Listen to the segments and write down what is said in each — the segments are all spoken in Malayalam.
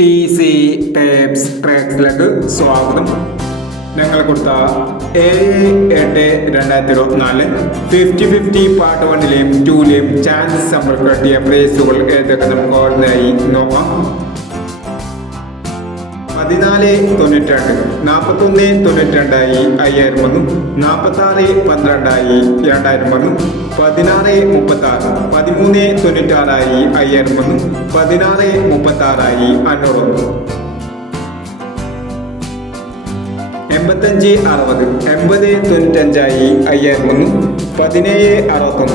ഈസി ടേപ്സ് ട്രാക്സിലേക്ക് സ്വാഗതം. ഞങ്ങൾ കൊടുത്ത 7/8/2024 50-50 പാർട്ട് 1ലെയും 2ലെയും ചാൻസ് നമ്മൾ കട്ടിയ പ്രൈസുകൾ ഏതൊക്കെ നമുക്ക് ഓർമ്മയായി നോക്കാം. 14.92 41.92 5000 വന്നു. 46.12 2000 വന്നു. 16.36 13.96 5000 വന്നു. 16.36 500 വന്നു. 85.60 80.95 5000 വന്നു. 17.61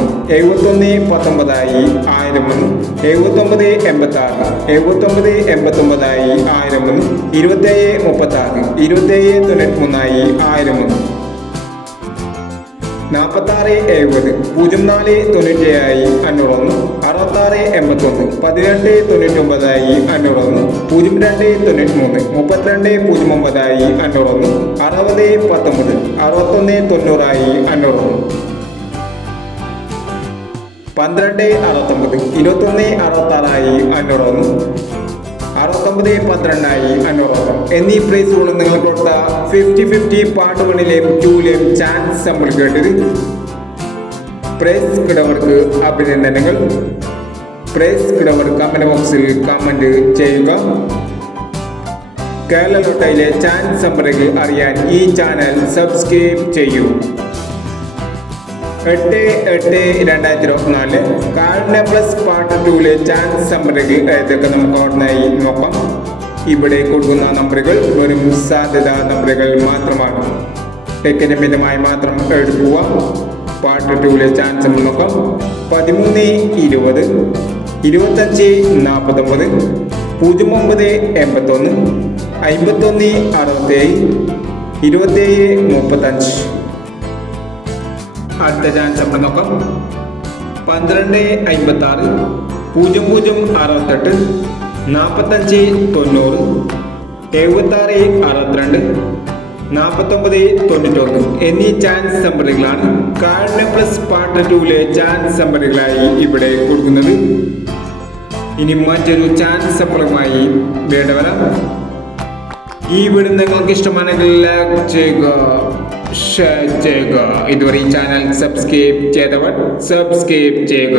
71.19 1000 വന്നു. 79.86 79.89 1000 വന്നു. 27.36 27.93 1000 വന്നു. 46.70 04.97 500 വന്നു. 66.81 18.99 500 വന്നു. 02.93 32.09 500 വന്നു. 60.19 61.90 500 വന്നു. 12.69 21.66 500 വന്നു. 69.12 500 എന്നീ പ്രൈസുകൾ നിങ്ങൾ കൊടുത്ത 50-50 പാർട്ട് 1ലെയും 2ലെയും ചാൻസ് നമ്മൾ കേട്ടത്. പ്രൈസ് കിടവർക്ക് അഭിനന്ദനങ്ങൾ. പ്രൈസ് കിടവർ കമന്റ് ബോക്സിൽ കമന്റ് ചെയ്യുക. കേരള ലോട്ടയിലെ ചാൻസ് നമ്പറുകൾ അറിയാൻ ഈ ചാനൽ സബ്സ്ക്രൈബ് ചെയ്യൂ. 8/8/2024 കാർഡിന പ്ലസ് പാർട്ട് 2ലെ ചാൻസ് നമ്പറുകൾ ഏതൊക്കെ നമുക്ക് ഓർമ്മയായി നോക്കാം. ഇവിടെ കൊടുക്കുന്ന നമ്പറുകൾ വെറും സാധ്യതാ നമ്പറുകൾ മാത്രമാണ്. ടെക്കിന് മിതമായി മാത്രം എടുക്കുക. പാർട്ട് 2ലെ ചാൻസ് നോക്കാം. 13-20 25-49 09-81 51-67 27-35. അടുത്ത ചാൻസ് നമ്മൾ നോക്കാം. 12-56 00-68 45-90 76-62 49-91 എന്നീ ചാൻസ് നമ്പറുകളാണ് കാർഡിന പ്ലസ് പാർട്ട് 2ലെ ചാൻസ് നമ്പറുകളായി ഇവിടെ കൊടുക്കുന്നത്. ഇനി മറ്റൊരു ചാൻസ് നമ്പറുമായി വേണ്ടവര ഈ വീഡിയോ നിങ്ങൾക്ക് ഇഷ്ടമാണെങ്കിൽ ലൈക്ക് ചെയ്യുക, ഷെയർ ചെയ്യുക. ഇതുവരെ ഈ ചാനൽ സബ്സ്ക്രൈബ് ചെയ്തവർ സബ്സ്ക്രൈബ് ചെയ്യുക.